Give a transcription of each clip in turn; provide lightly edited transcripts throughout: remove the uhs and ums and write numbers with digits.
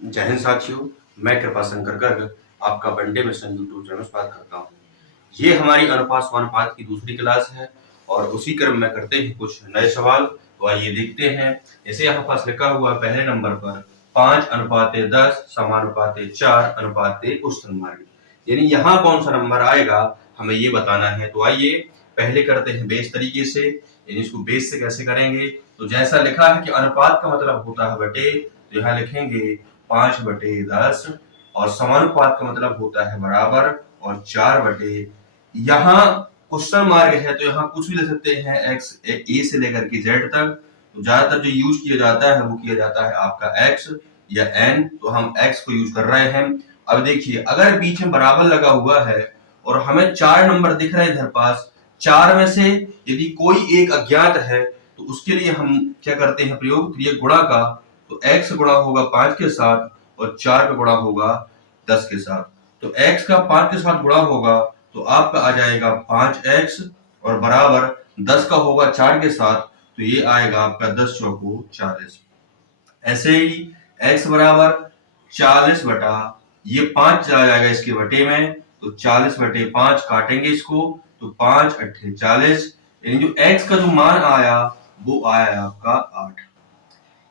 जय हिंद साथियों, मैं कृपा शंकर गर्ग आपका वनडे मिशन यूट्यूब चैनल से बात करता हूँ। ये हमारी अनुपात समानुपात की दूसरी क्लास है और उसी क्रम में करते हैं कुछ नए सवाल। तो आइए देखते हैं। जैसे यहाँ पास लिखा हुआ पहले नंबर पर 5:10 समानुपाते 4:1 उष्ण मार्ग, यानी यहाँ कौन सा नंबर आएगा हमें ये बताना है। तो आइए पहले करते हैं बेस तरीके से, यानी इसको बेस से कैसे करेंगे। तो जैसा लिखा है कि अनुपात का मतलब होता है बटे, तो यहाँ लिखेंगे 5/10 और समानुपात का मतलब होता है बराबर और 4 यहाँ क्वेश्चन मार्क है तो यहाँ कुछ भी ले सकते हैं, x ए से लेकर के z तक। तो ज्यादातर जो यूज किया जाता है वो किया जाता है आपका x या n, तो हम x को यूज कर रहे हैं। अब देखिए अगर बीच में बराबर लगा हुआ है और हमें 4 नंबर दिख रहे हैं इधर पास, 4 में से यदि कोई एक अज्ञात है तो उसके लिए हम क्या करते हैं प्रयोग, क्रिया गुणा का। तो x गुणा होगा 5 के साथ और 4 का गुणा होगा 10 के साथ। तो x का 5 के साथ गुणा होगा तो आपका आ जाएगा 5x और बराबर 10 का होगा 4 के साथ, तो ये आएगा आपका 10 चौको 40। ऐसे ही x बराबर 40 बटा ये 5 चला जाएगा इसके बटे में, तो 40/5 काटेंगे इसको तो 5×8 40, यानी जो x का जो मान आया वो आया आपका 8।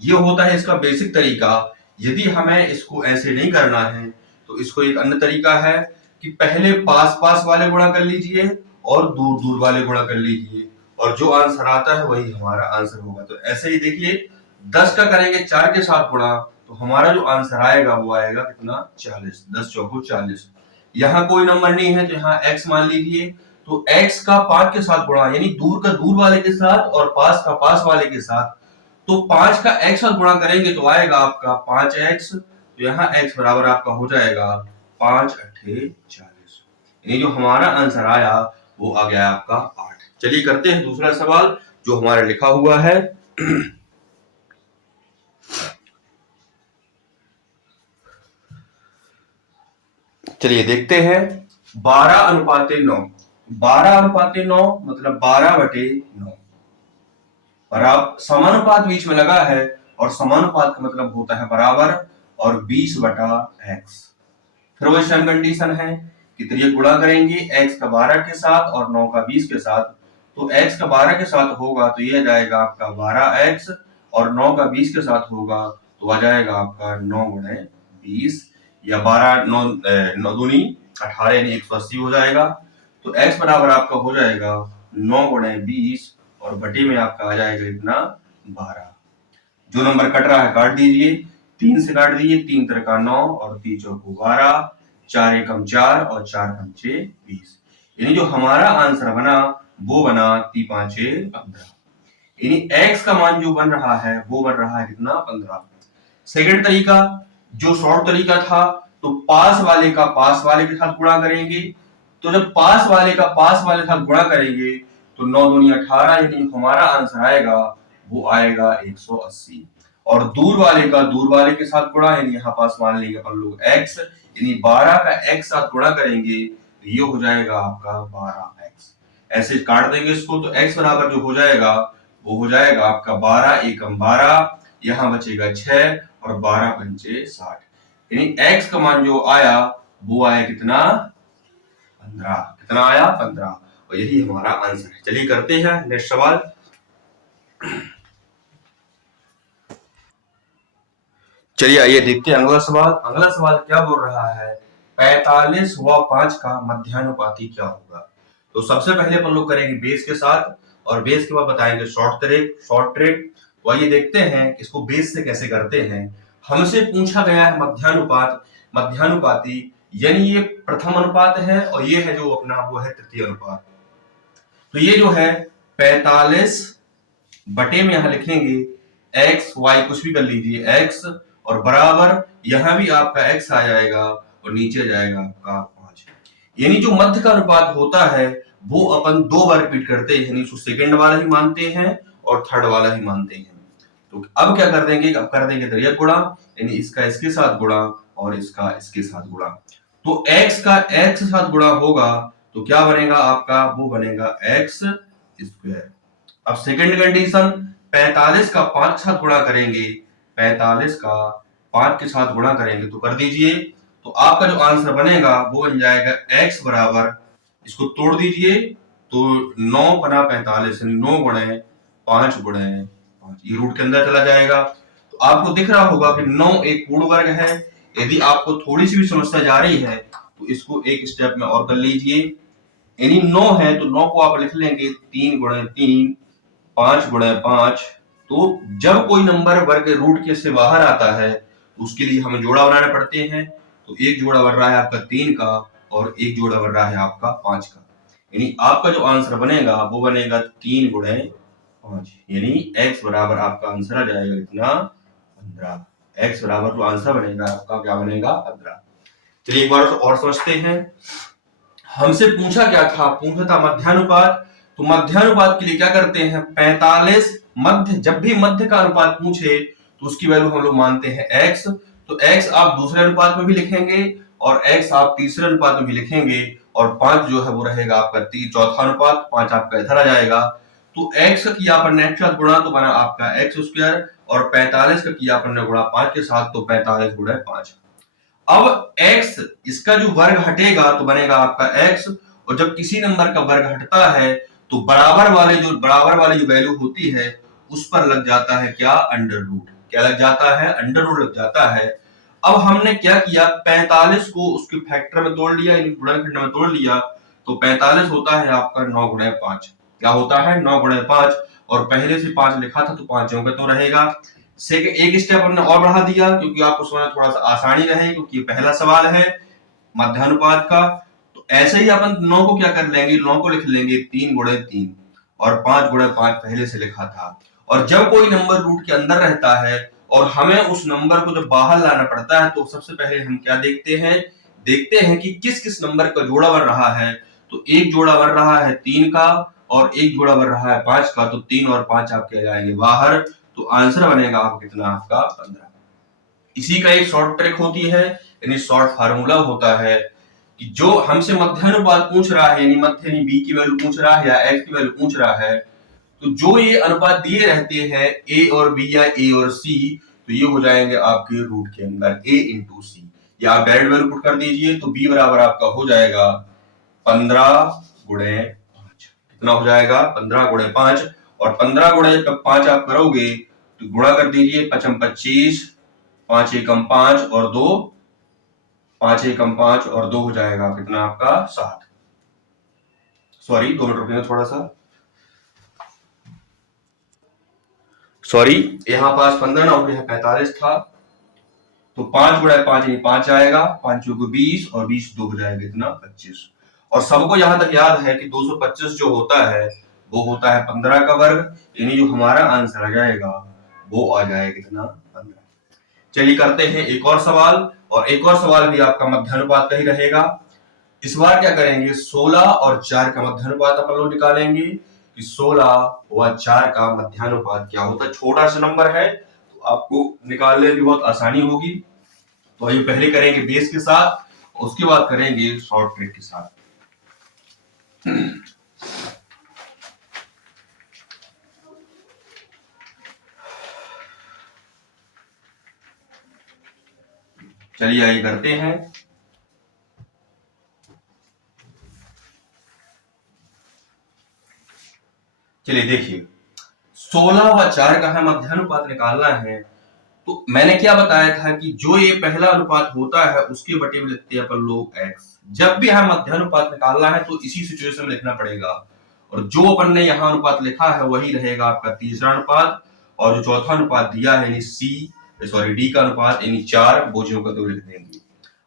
ये होता है इसका बेसिक तरीका। यदि हमें इसको ऐसे नहीं करना है तो इसको एक अन्य तरीका है कि पहले पास पास वाले गुणा कर लीजिए और दूर दूर वाले गुणा कर लीजिए और जो आंसर आता है वही हमारा आंसर होगा। तो ऐसे ही देखिए 10 का करेंगे 4 के साथ गुणा तो हमारा जो आंसर आएगा वो आएगा कितना, 40। 10 चौको 40। यहाँ कोई नंबर नहीं है तो यहाँ x मान लीजिए। तो x का 5 के साथ गुणा, यानी दूर का दूर वाले के साथ और पास का पास वाले के साथ। तो 5 का x साथ गुणा करेंगे तो आएगा आपका 5x। तो यहाँ x बराबर आपका हो जाएगा 5×8 40, यानी जो हमारा आंसर आया वो आ गया आपका 8। चलिए करते हैं दूसरा सवाल जो हमारा लिखा हुआ है। चलिए देखते हैं। 12:9, 12:9 मतलब 12/9। और आप समानुपात बीच में लगा है और समानुपात का मतलब होता है बराबर और 20/x। फिर वही सेम कंडीशन है कि ये गुणा करेंगे x का 12 के साथ और 9 का 20 के साथ। तो x का 12 के साथ होगा तो ये आ जाएगा आपका 12x और 9 का 20 के साथ होगा तो आ जाएगा आपका 9×20 या 12 9 दूनी 18 यानी 180 हो जाएगा। तो x बराबर आपका हो जाएगा 9×20 और बटे में आपका आ जाएगा इतना 12। जो नंबर कट रहा है काट दीजिए, 3 से काट दीजिए, 3 3 9 और 3 चौको 12, 4 एकम 4 और 4 पंचे 20, यानी जो हमारा आंसर बना वो बना 3 5 15, यानी x का मान जो बन रहा है वो बन रहा है कितना, 15। सेकंड तरीका जो शॉर्ट तरीका था, तो पास वाले का पास वाले के साथ गुणा करेंगे। तो जब पास वाले का पास वाले के साथ गुणा करेंगे तो 9 दूनी 18, यानी हमारा आंसर आएगा वो आएगा 180। और दूर वाले का दूर वाले के साथ गुणा, यानी यहाँ पास मान लेंगे अपन लोग x, यानी 12 का x साथ गुणा करेंगे तो ये हो जाएगा आपका 12x। ऐसे काट देंगे इसको तो x बराबर जो हो जाएगा वो हो जाएगा आपका 12 एकम 12, यहाँ बचेगा 6 और 12 पंचे 60, यानी x का मान जो आया वो आया कितना, 15। कितना आया, 15, और यही हमारा आंसर है। चलिए करते हैं नेक्स्ट सवाल। चलिए आइए देखते हैं अगला सवाल। अगला सवाल क्या बोल रहा है, 45 व 5 का मध्यानुपाती क्या होगा। तो सबसे पहले अपन लोग करेंगे बेस के साथ और बेस के बाद बताएंगे शॉर्ट ट्रिक। तो आइए देखते हैं इसको बेस से कैसे करते हैं। हमसे पूछा गया है मध्यानुपात, मध्यानुपाती यानी ये प्रथम अनुपात है और ये है जो अपना वो है तृतीय अनुपात। तो ये जो है 45 बटे में यहां लिखेंगे x y, कुछ भी कर लीजिए x, और बराबर यहां भी आपका x आ जाएगा और नीचे जाएगा आपका 5, यानी जो मध्य का अनुपात होता है वो अपन 2 बार रिपीट करते हैं, यानी उसको सेकंड वाला ही मानते हैं और थर्ड वाला ही मानते हैं। तो अब क्या कर देंगे, अब कर देंगे त्रियक गुणा, यानी इसका इसके साथ गुणा और इसका इसके साथ गुणा। तो x का x के साथ गुणा होगा तो क्या बनेगा आपका, वो बनेगा x स्क्वायर। अब सेकंड कंडीशन, 45 का 5 के साथ गुणा करेंगे, 45 का 5 के साथ गुणा करेंगे तो कर दीजिए, तो आपका जो आंसर बनेगा वो बन जाएगा x बराबर, इसको तोड़ दीजिए तो 9 बना 45, 9 गुणे 5 गुणे 5, ये रूट के अंदर चला जाएगा। तो आपको दिख रहा होगा कि 9 एक पूर्ण वर्ग है। यदि आपको थोड़ी सी भी समस्या जा रही है तो इसको एक स्टेप में और कर लीजिए, यानी 9 है तो 9 को आप लिख लेंगे 3 गुणे 3, 5 गुणे 5। तो जब कोई नंबर वर्ग रूट के से बाहर आता है तो उसके लिए हमें जोड़ा बनाने पड़ते हैं। तो एक जोड़ा बन रहा है आपका 3 का और एक जोड़ा बन रहा है आपका 5 का, यानी आपका जो आंसर बनेगा वो बनेगा 3 गुणे 5, यानी x बराबर आपका आंसर आ जाएगा इतना 15। x बराबर जो आंसर बनेगा आपका क्या बनेगा 15। चलिए एक बार और समझते हैं। हमसे पूछा क्या था, पूछा था मध्यानुपात। तो मध्यानुपात के लिए क्या करते हैं, 45 मध्य, जब भी मध्य का अनुपात पूछे तो उसकी वैल्यू हम लोग मानते हैं x। तो x आप दूसरे अनुपात में भी लिखेंगे और x आप तीसरे अनुपात में भी लिखेंगे, और 5 जो है वो रहेगा आपका चौथा अनुपात, 5 आपका इधर आ जाएगा। तो x का किया अपन ने x के साथ गुणा तो बना आपका x स्क्वायर, और 45 का किया अपन ने गुणा 5 के साथ तो 45 गुणे 5। अब x इसका जो वर्ग हटेगा तो बनेगा आपका x, और जब किसी नंबर का वर्ग हटता है तो बराबर वाले जो वैल्यू होती है उस पर लग जाता है क्या, अंडर रूट। क्या लग जाता है, अंडर रूट लग जाता है। अब हमने क्या किया, 45 को उसके फैक्टर में तोड़ लिया, यानी गुणनखंड में तोड़ लिया। तो 45 होता है आपका 9 गुणे 5, क्या होता है 9 गुणे 5, और पहले से 5 लिखा था तो 5 जो तो रहेगा। सेकंड एक स्टेप हमने और बढ़ा दिया क्योंकि आपको समझना थोड़ा सा आसानी रहे, क्योंकि पहला सवाल है मध्यानुपात का। तो ऐसे ही अपन 9 को क्या कर लेंगे, 9 को लिख लेंगे 3 गुणे 3, और 5 गुणे 5 पहले से लिखा था। और जब कोई नंबर रूट के अंदर रहता है और हमें उस नंबर को जब बाहर लाना पड़ता है तो सबसे पहले हम क्या देखते हैं कि किस किस नंबर का जोड़ा बन रहा है। तो एक जोड़ा बन रहा है 3 का और एक जोड़ा बन रहा है 5 का, तो 3 और 5 आपके जाएंगे बाहर, तो आंसर बनेगा आपका कितना, आपका 15। इसी का एक शॉर्ट ट्रिक होती है, यानी शॉर्ट फार्मूला होता है कि जो हमसे मध्यानुपात पूछ रहा है, यानी मध्य यानी b की वैल्यू पूछ रहा है या x की वैल्यू पूछ रहा है, तो जो ये अनुपात दिए रहते हैं a और b या a और c, तो ये हो जाएंगे आपके रूट के अंदर a इंटू सी, या आप डायरेक्ट वैल्यू पुट कर दीजिए। तो b बराबर आपका हो जाएगा 15 गुणे 5, कितना हो जाएगा 15 गुणे 5, और 15 गुणे जब 5 आप करोगे तो गुणा कर दीजिए, 5 25, 5 एकम 5 और 2, 5 एकम 5 और 2 हो जाएगा कितना आपका 7। सॉरी 2 मिनट रुकिए थोड़ा सा, सॉरी यहाँ पास 15 ना हो गया 45 था, तो 5 गुणा 5 यानी 5 आएगा, 5 चौको 20 और 20 2 हो जाएगा इतना 25। और सबको यहां तक याद है कि 225 जो होता है वो होता है 15 का वर्ग, यानी जो हमारा आंसर आ जाएगा वो आ जाएगा कितना 15। चलिए करते हैं एक और सवाल, और एक और सवाल भी आपका मध्यानुपात का ही रहेगा। इस बार क्या करेंगे, 16 और 4 का मध्यानुपात अपन लोग निकालेंगे कि 16 व 4 का मध्यानुपात क्या होता है। छोटा सा नंबर है तो आपको निकालने में बहुत आसानी होगी। तो ये पहले करेंगे बेस के साथ, उसके बाद करेंगे शॉर्ट ट्रिक के साथ। चलिए आइए करते हैं। चलिए देखिए 16 व 4 का हमें मध्यानुपात निकालना है। तो मैंने क्या बताया था कि जो ये पहला अनुपात होता है उसके बटे में लिखते हैं अपन लोग x। जब भी हमें मध्यानुपात निकालना है तो इसी सिचुएशन में लिखना पड़ेगा, और जो अपन ने यहाँ अनुपात लिखा है वही रहेगा आपका तीसरा अनुपात, और जो चौथा अनुपात दिया है यानी डी का अनुपात यानी 4 बोझों का तो लिख देंगे।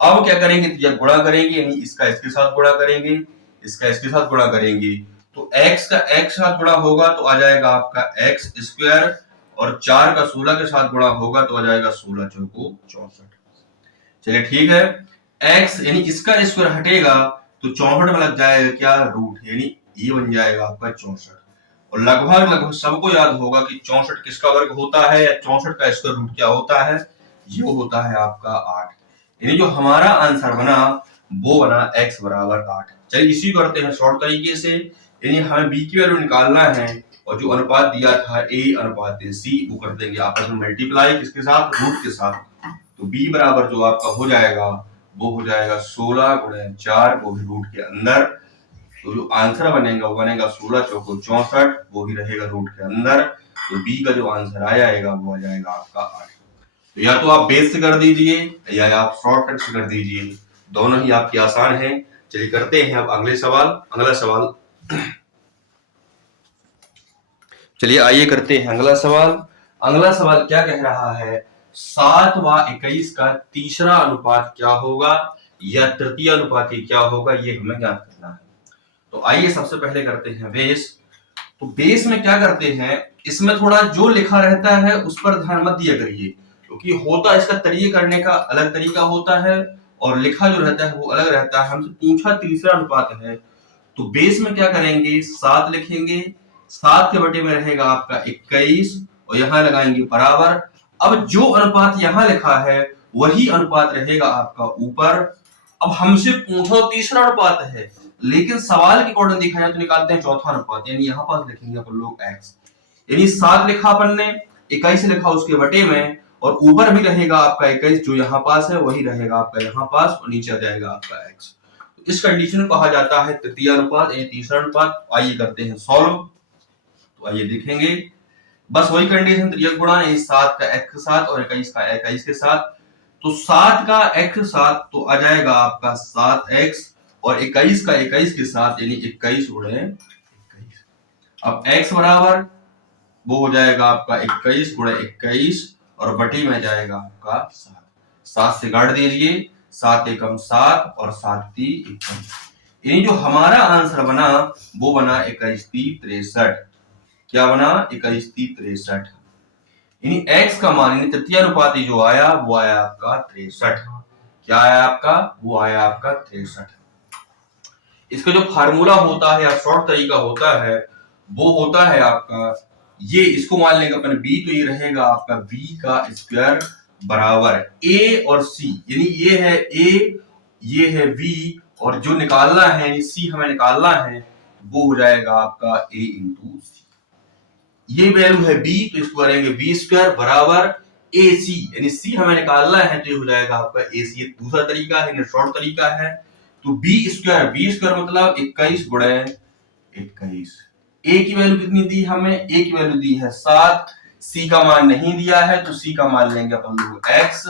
अब क्या करेंगे, तो यह गुणा करेंगे, यानी इसका इसके साथ गुणा करेंगे, इसका इसके साथ गुणा करेंगे। तो x का x साथ गुणा होगा तो आ जाएगा आपका x स्क्वायर, और 4 का 16 के साथ गुणा होगा तो आ जाएगा 16 चौको 64। चलिए ठीक है, x यानी इसका स्क्वायर हटेगा तो 64 में लग जाएगा क्या, रूट, यानी ये बन जाएगा आपका 64। और लगभग सबको याद होगा कि 64 किसका वर्ग होता है, या 64 का स्क्वायर रूट क्या होता है, ये होता है आपका 8। यानी जो हमारा आंसर बना वो बना x बराबर 8। चलिए इसी करते हैं शॉर्ट तरीके से, यानी हमें b की वैल्यू निकालना है, और जो अनुपात दिया था a अनुपात c वो कर देंगे आपस में मल्टीप्लाई किसके साथ, रूट के साथ। तो b बराबर जो आपका हो जाएगा वो हो जाएगा 16 गुणे 4, वो भी रूट के अंदर। तो जो आंसर बनेगा वो बनेगा 16 चौको 64, वो भी रहेगा रूट के अंदर। तो बी का जो आंसर आ जाएगा वो आ जाएगा आपका 8। तो या तो आप बेस से कर दीजिए या आप शॉर्टकट से कर दीजिए, दोनों ही आपके आसान हैं। चलिए करते हैं अब अगला सवाल। चलिए आइए करते हैं अगला सवाल क्या कह रहा है, 7 व 21 का तीसरा अनुपात क्या होगा या तृतीय अनुपाती क्या होगा, ये हमें ज्ञात करना है। तो आइए सबसे पहले करते हैं बेस। तो बेस में क्या करते हैं, इसमें थोड़ा जो लिखा रहता है उस पर ध्यान मत दिया करिए, क्योंकि होता इसका तरीके करने का अलग तरीका होता है और लिखा जो रहता है वो अलग रहता है। हमसे पूछा तीसरा अनुपात है, तो बेस में क्या करेंगे, 7 लिखेंगे, 7 के बटे में रहेगा आपका 21 और यहां लगाएंगे बराबर। अब जो अनुपात यहां लिखा है वही अनुपात रहेगा आपका ऊपर। अब हमसे पूछो तीसरा अनुपात है, लेकिन सवाल के अकॉर्डिंग देखा जाए तो निकालते हैं चौथा अनुपात, यानी यहाँ पास लिखेंगे अपन लोग x, यानी 7 लिखा अपन ने, 21 लिखा उसके बटे में, और ऊपर भी रहेगा आपका 21 जो यहाँ पास है वही रहेगा आपका यहाँ पास, और नीचे आ जाएगा आपका x। तो इस कंडीशन को कहा जाता है तृतीय अनुपात यानी तीसरा अनुपात। आइए करते हैं सॉल्व। तो आइए देखेंगे, बस वही कंडीशन, त्रियक गुणा, 7 का x के साथ और 21 का 21 के साथ। तो 7 का x के साथ तो आ जाएगा आपका 7x, और 21 का 21 के साथ यानी 21 गुणे 21। अब x बराबर वो हो जाएगा आपका 21 गुणे 21 और बटी में जाएगा आपका 7 से काट दीजिए, 7 एकम 7 और 7 ती 21, यानी जो हमारा आंसर बना वो बना 21 ती 63। क्या बना, 21 ती 63, यानी x का मान यानी तृतीय अनुपाती जो आया वो आया आपका 63। क्या आया आपका, वो आया आपका 63। इसका जो फार्मूला होता है या शॉर्ट तरीका होता है वो होता है आपका ये, इसको मान लेंगे अपन b, तो ये रहेगा आपका b का स्क्वायर बराबर a और c, यानी ये है a ये है v, और जो निकालना है यानी c हमें निकालना है वो हो जाएगा आपका a इंटू c। ये वैल्यू है b, तो इसको करेंगे b स्क्वायर बराबर ac, यानी c हमें निकालना है तो ये हो जाएगा आपका ac। ये दूसरा तरीका है, शॉर्ट तरीका है। तो b स्क्वायर मतलब 21 गुणे 21। a की वैल्यू कितनी दी हमें, a की वैल्यू दी है 7, c का मान नहीं दिया है तो c का मान लेंगे अपन लोग x।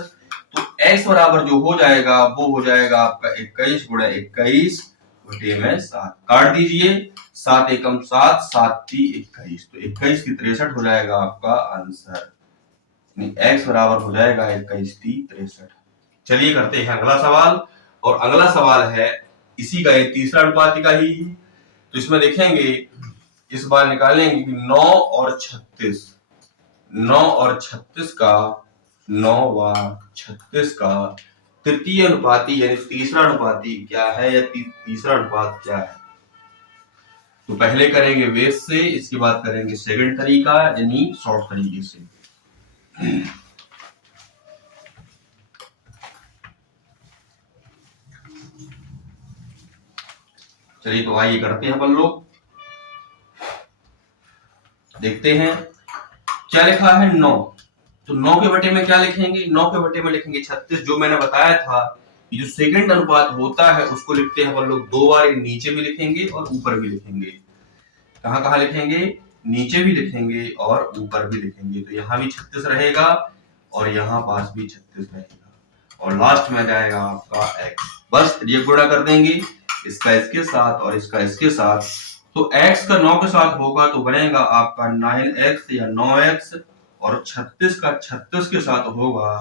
तो x बराबर जो हो जाएगा वो हो जाएगा आपका 21 गुणे 21 बटे में 7, काट दीजिए, 7 एकम 7, 7 ती 21, तो 21 की 63 हो जाएगा आपका आंसर, x बराबर हो जाएगा 21 ती 63। चलिए करते हैं अगला सवाल, और अगला सवाल है इसी का तीसरा अनुपात का ही। तो इसमें देखेंगे, इस बार निकालेंगे कि 9 और 36 का 9 व 36 का तृतीय अनुपाती यानी तीसरा अनुपाती क्या है या तीसरा अनुपात क्या है। तो पहले करेंगे बेस से, इसके बाद करेंगे सेकंड तरीका यानी शॉर्ट तरीके से। चलिए तो आइए करते हैं अपन लोग, देखते हैं क्या लिखा है 9। तो 9 के बटे में क्या लिखेंगे, 9 के बटे में लिखेंगे 36, जो मैंने बताया था जो सेकंड अनुपात होता है उसको लिखते हैं अपन लोग 2 बार, नीचे भी लिखेंगे और ऊपर भी लिखेंगे। कहां कहां लिखेंगे, नीचे भी लिखेंगे और ऊपर भी लिखेंगे। तो यहाँ भी 36 रहेगा और यहाँ पास भी 36 रहेगा और लास्ट में जाएगा आपका x। बस ये गुणा कर देंगे, इसका इसके साथ और इसका इसके साथ। तो x का 9 के साथ होगा तो बनेगा आपका 9x या 9x, और 36 का 36 के साथ होगा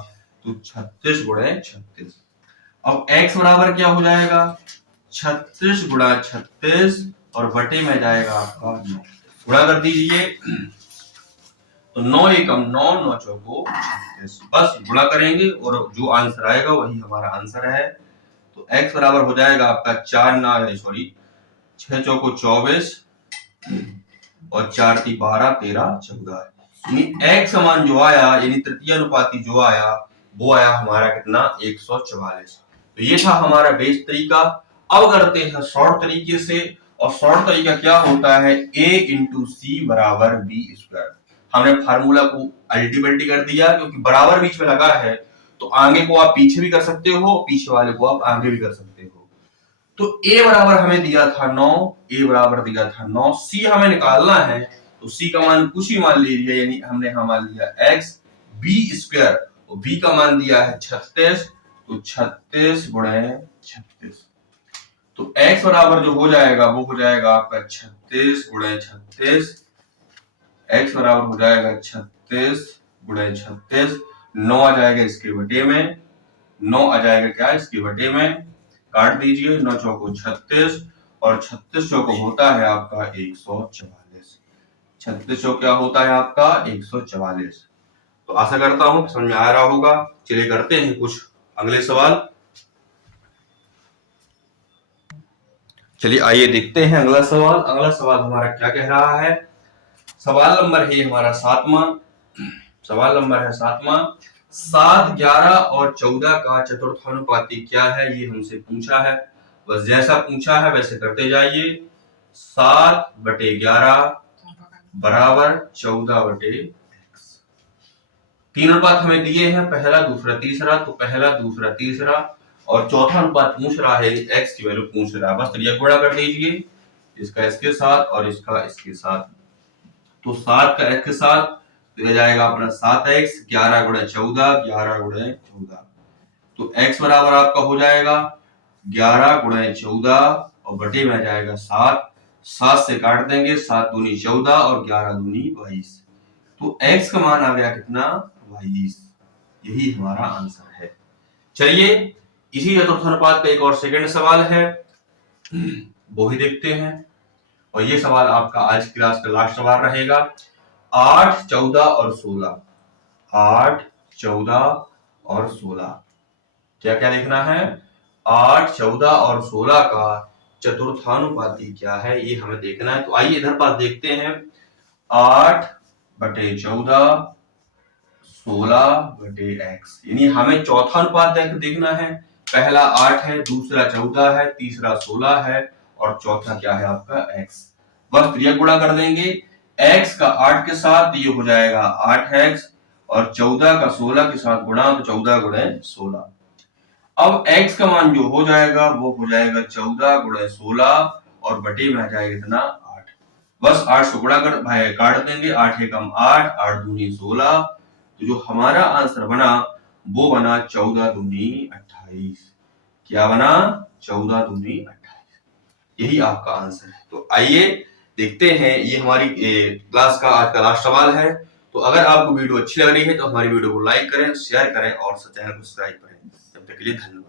तो 36 गुणे 36। अब x बराबर क्या हो जाएगा, 36 गुणा 36 और बटे में जाएगा आपका 9, गुणा कर दीजिए, तो 9 एकम 9, 9 चौको 36, बस गुणा करेंगे और जो आंसर आएगा वही हमारा आंसर है। तो x बराबर हो जाएगा आपका 6 चौको 24 और 4 ती 12, 13, 14, यानी x समान जो आया यानी तृतीय अनुपाती जो आया वो आया हमारा कितना, 144। तो ये था हमारा बेस तरीका। अब करते हैं शॉर्ट तरीके से, और शॉर्ट तरीका क्या होता है, a इंटू सी बराबर b स्क्वायर। हमने फार्मूला को अल्टीमेटली कर दिया क्योंकि बराबर बीच में लगा है तो आगे को आप पीछे भी कर सकते हो, पीछे वाले को आप आगे भी कर सकते हो। तो a बराबर हमें दिया था 9, a बराबर दिया था 9, c हमें निकालना है, तो c का मान कुछ ही मान लीजिए, यानी हमने यहाँ मान लिया x, b स्क्वायर, और b का मान दिया है 36, तो 36 गुणे 36, तो x बराबर जो हो जाएगा वो हो जाएगा आपका 36 गुणे 36, x बराबर हो जाएगा 36 गुणे 36, 9 आ जाएगा इसके बटे में, 9 आ जाएगा क्या इसके बटे में, काट दीजिए, 9 चौको 36 और 36 चौको होता है आपका 144, 36 चौको क्या होता है आपका 144। तो आशा करता हूं समझ में आ रहा होगा। चलिए करते हैं कुछ अगले सवाल। चलिए आइए देखते हैं अगला सवाल। अगला सवाल हमारा क्या कह रहा है, सवाल नंबर है हमारा 7वां, सवाल नंबर है 7वां, 7, 11 और 14 का चतुर्थानुपाती क्या है, ये हमसे पूछा है। बस जैसा पूछा है वैसे करते जाइए। 7/11 बराबर 14/x। तीन अनुपात हमें दिए हैं, पहला दूसरा तीसरा, तो पहला दूसरा तीसरा, और चौथा अनुपात पूछ रहा है, x की वैल्यू पूछ रहा है, बस त्रिज्या गुणा कर दीजिए, इसका इसके साथ और इसका इसके साथ। तो 7 का x के साथ तो यह जाएगा अपना 7x, 11 गुणे 14, 11 गुणे 14, तो x बराबर आपका हो जाएगा 11 गुणे 14 और बटे में आ जाएगा 7, 7 से काट देंगे, 7 दूनी 14 और 11 दूनी 22, तो x का मान आ गया कितना 22, यही हमारा आंसर है। चलिए इसी चतुर्थानुपात का एक और सेकंड सवाल है, वो ही देखते हैं, और ये सवाल आपका आज की क्लास का लास्ट सवाल रहेगा। 8, 14 और 16, 8, 14 और 16, क्या क्या लिखना है, 8, 14 और 16 का चतुर्थानुपाती क्या है ये हमें देखना है। तो आइए इधर पास देखते हैं, 8/14 16/x, यानी हमें चौथा अनुपात देखना है। पहला 8 है, दूसरा 14 है, तीसरा 16 है और चौथा क्या है आपका x। बस त्रिज्या गुणा कर देंगे, x का 8 के साथ ये हो जाएगा 8x और 14 का 16 के साथ गुणा, तो 14 गुणे 16। अब x का मान जो हो जाएगा वो हो जाएगा 14 गुणे 16 और बटे में आ जाएगा इतना 8। बस 8 से गुणा कर भाई काट देंगे, 8 एकम 8, 8 दूनी 16, तो जो हमारा आंसर बना वो बना 14 दूनी 28। क्या बना 14 दूनी 28, यही आपका आंसर है। तो आइए देखते हैं, ये हमारी क्लास का आज का लास्ट सवाल है। तो अगर आपको वीडियो अच्छी लग रही है तो हमारी वीडियो को लाइक करें, शेयर करें और चैनल को सब्सक्राइब करें। तब तक के लिए धन्यवाद।